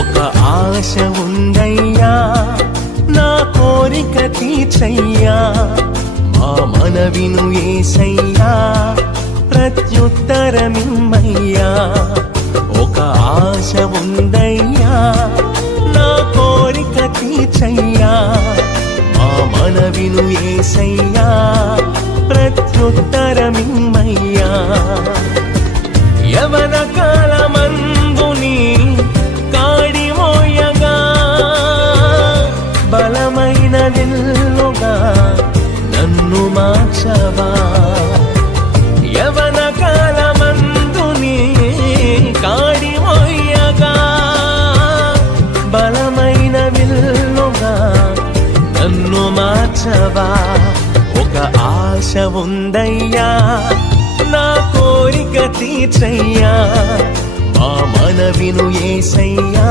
ఒక ఆశ ఉందయ్యా నా కోరిక తీర్చయ్యా మా మనవిను యేసయ్యా ప్రత్యుత్తరమిమ్మయ్యా ఒక ఆశ ఉందయ్యా నా కోరిక తీర్చయ్యా మా మనవిను యేసయ్యా ప్రత్యుత్తరమిమ్మయ్యా యవన కాలమందుని కాడిమోయగా బలమైన నిల్లుగా నన్ను మార్చవా యవన కాలమందుని కాడిమోయగా బలమైన విల్లుగా నన్ను మార్చవా ఒక ఆశ ఉందయ్యా నా కోరిక తీర్చయ్యా మా మనవిను యేసయ్యా